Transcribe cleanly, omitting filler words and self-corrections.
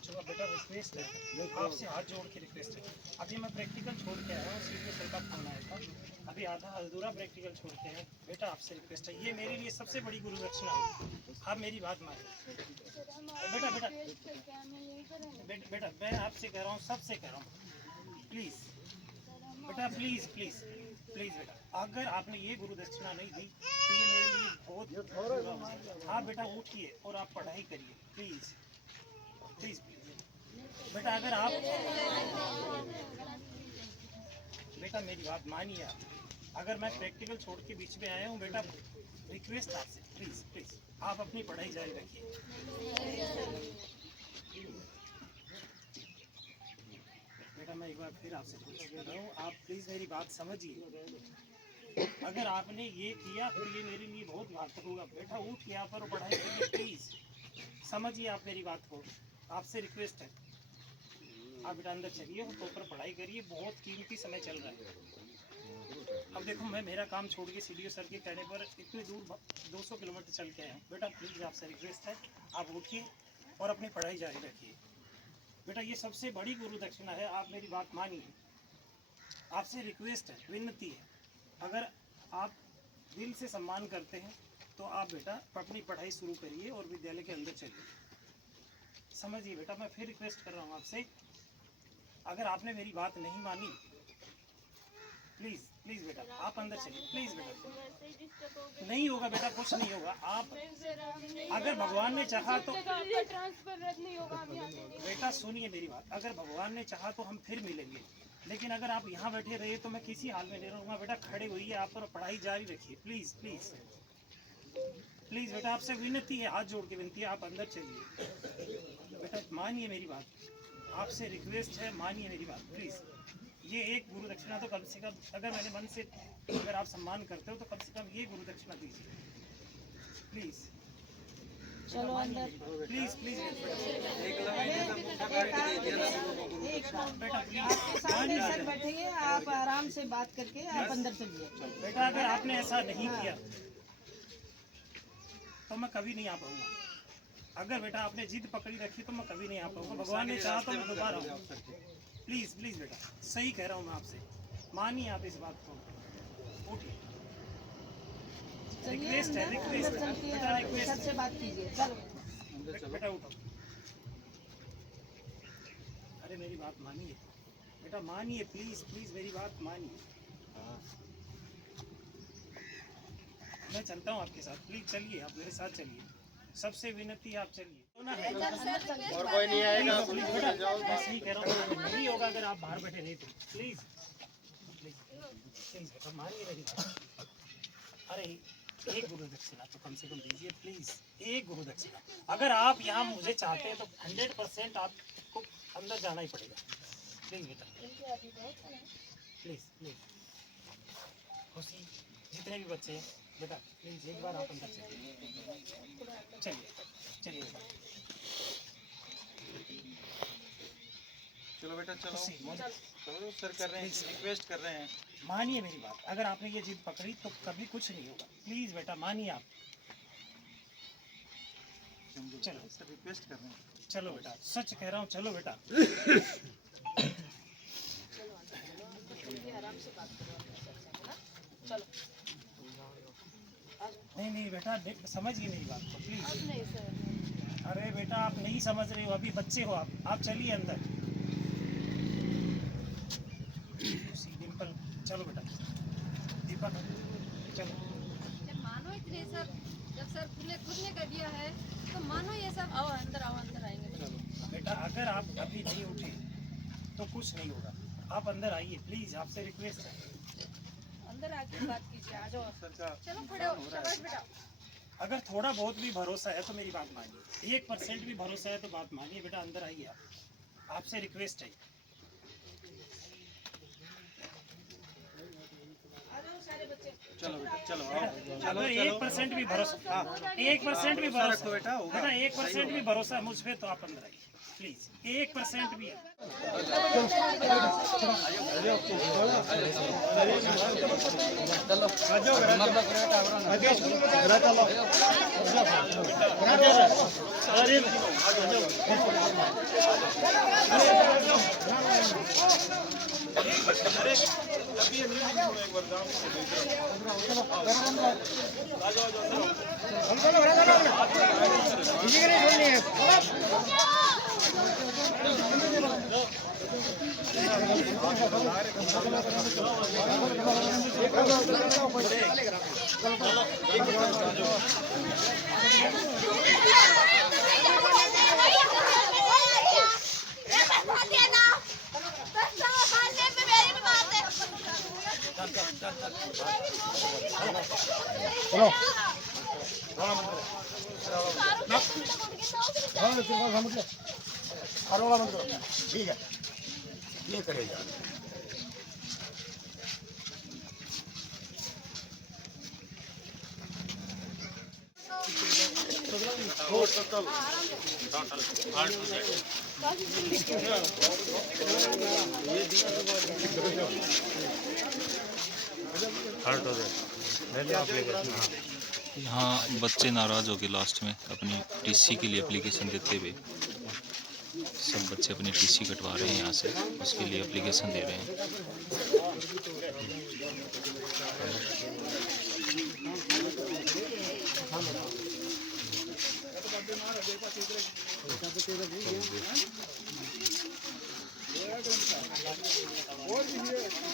बच्चों का बेटा रिक्वेस्ट है, आपसे हाथ जोड़ के रिक्वेस्ट है। अभी मैं प्रैक्टिकल छोड़ के आया हूँ, सीधे सर का फोन आया था, अभी आधा अधूरा प्रैक्टिकल छोड़ के हैं। बेटा आपसे रिक्वेस्ट है, ये मेरे लिए सबसे बड़ी गुरु दक्षिणा है, आप मेरी बात मानिए। बेटा बेटा बेटा मैं आपसे कह रहा हूँ, सबसे कह रहा हूँ, प्लीज़ बेटा, प्लीज़ प्लीज़ प्लीज़ बेटा, अगर आपने ये गुरु दक्षिणा नहीं दी तो ये मेरे लिए बहुत बुरा हो जाएगा। आप बेटा उठिए और आप पढ़ाई करिए, प्लीज़ प्लीज़ बेटा। अगर आप बेटा मेरी बात मानिए, आप अगर मैं प्रैक्टिकल छोड़ के बीच में आया हूँ बेटा, रिक्वेस्ट आपसे, प्लीज़ प्लीज़ आप अपनी पढ़ाई जारी रखिए। बेटा मैं एक बार फिर आपसे पूछ रहा हूँ, आप प्लीज़ मेरी बात समझिए। अगर आपने ये किया तो ये मेरे लिए बहुत घातक होगा। बेटा उठ के आप और पढ़ाई करिए, प्लीज़ समझिए आप मेरी बात को, आपसे रिक्वेस्ट है। आप बेटा अंदर चलिए और प्रॉपर पढ़ाई करिए, बहुत कीमती समय चल रहा है। अब देखो मैं मेरा काम छोड़ के सीडीओ सर के कहने पर इतनी दूर 200 किलोमीटर चल के आया हूँ। बेटा प्लीज़ आपसे रिक्वेस्ट है, आप उठिए और अपनी पढ़ाई जारी रखिए। बेटा ये सबसे बड़ी गुरु दक्षिणा है, आप मेरी बात मानिए। आपसे रिक्वेस्ट है, विनती है, अगर आप दिल से सम्मान करते हैं तो आप बेटा अपनी पढ़ाई शुरू करिए और विद्यालय के अंदर चलिए। समझिए बेटा, मैं फिर रिक्वेस्ट कर रहा हूँ आपसे, अगर आपने मेरी बात नहीं मानी प्लीज़ प्लीज़ बेटा आप अंदर चलिए, प्लीज़ बेटा। नहीं होगा बेटा, कुछ नहीं होगा। आप अगर भगवान ने चाहा तो बेटा सुनिए मेरी बात, अगर भगवान ने चाहा तो हम फिर मिलेंगे, लेकिन अगर आप यहाँ बैठे रहे तो मैं किसी हाल में नहीं रहूँगा। बेटा खड़े होइए, आप पर पढ़ाई जारी रखिए, प्लीज़ प्लीज़ प्लीज़ बेटा, आपसे विनती है, हाथ जोड़ के विनती है, आप अंदर चलिए। बेटा मानिए मेरी बात, आपसे रिक्वेस्ट है, मानिए मेरी बात प्लीज़। ये एक गुरु दक्षिणा तो कम से कम, अगर मैंने मन से, अगर आप सम्मान करते हो तो कम से कम ये गुरु दक्षिणा दीजिए प्लीज़। चलो अंदर प्लीज़ प्लीज़ बेटा प्लीज़ सामने सर बैठेंगे, आप आराम से बात करके आप अंदर चलिए। बेटा अगर आपने ऐसा नहीं किया तो मैं कभी नहीं आ पाऊँगा। अगर बेटा आपने जिद पकड़ी रखी तो मैं कभी नहीं आ पाऊँगा। भगवान ने चाहा तो मैं दोबारा आऊँगा। प्लीज़ प्लीज़ बेटा, सही कह रहा हूँ मैं आपसे, मानिए आप इस बात को, उठिए। रिक्वेस्ट है, रिक्वेस्ट है बेटा, रिक्वेस्ट सर से बात कीजिए, चलो बेटा उठो। अरे मेरी बात मानिए बेटा, मानिए प्लीज़ प्लीज़ मेरी बात मानिए। मैं चलता हूँ आपके साथ, प्लीज़ चलिए, आप मेरे साथ चलिए, सबसे विनती आप चलिए। और कोई नहीं आएगा, सही कह रहा हूँ, नहीं होगा अगर आप बाहर बैठे नहीं तो प्लीज़ प्लीज़ प्लीज़ बेटा मानिए मेरी बात। अरे एक गुरु दक्षिणा तो कम से कम दीजिए प्लीज़, एक गुरु दक्षिणा। अगर आप यहाँ मुझे चाहते हैं तो 100% आपको अंदर जाना ही पड़ेगा। प्लीज़ बेटा प्लीज़ प्लीज़, खुशी जितने भी बच्चे हैं बेटा प्लीज़ एक बार आप अंदर चलिए, चलिए चलिए बेटा। चलो बेटा चलो, चलो सर कर रहे हैं, रिक्वेस्ट कर रहे हैं। मानिए मेरी बात, अगर आपने ये जिद पकड़ी तो कभी कुछ नहीं होगा। प्लीज़ बेटा मानिए आप, चलो सर रिक्वेस्ट कर रहे हैं। चलो बेटा, सच कह रहा हूँ, चलो बेटा। नहीं नहीं बेटा, समझिए मेरी बात को प्लीज़। अरे बेटा आप नहीं समझ रहे हो, अभी बच्चे हो आप चलिए अंदर। डिम्पल चलो बेटा, दीपक चलो। जब मानो इतने सब, जब सर खुद ने कर दिया है तो मानो ये सब। आओ अंदर आएंगे बेटा अगर आप अभी नहीं उठे तो कुछ नहीं होगा, आप अंदर आइए प्लीज़, आपसे रिक्वेस्ट है। अंदर आके बात कीजिए, आ जाओ सर का चलो खड़े हो, शाबाश बेटा। अगर थोड़ा बहुत भी भरोसा है तो मेरी बात मानिए, 1% भी भरोसा है तो बात मानिए बेटा, अंदर आइए आप, आपसे रिक्वेस्ट है। चलो बेटा चलो आओ अगर 1% भी भरोसा 1% भी भरोसा बेटा होगा बेटा 1% भी भरोसा मुझ पे तो आप अंदर आइए प्लीज 1% भी ठीक है ये करेगा यहाँ बच्चे नाराज हो गए लास्ट में अपनी टीसी के लिए एप्लीकेशन देते हुए। सब बच्चे अपनी टीसी कटवा रहे हैं यहाँ से, उसके लिए एप्लीकेशन दे रहे हैं।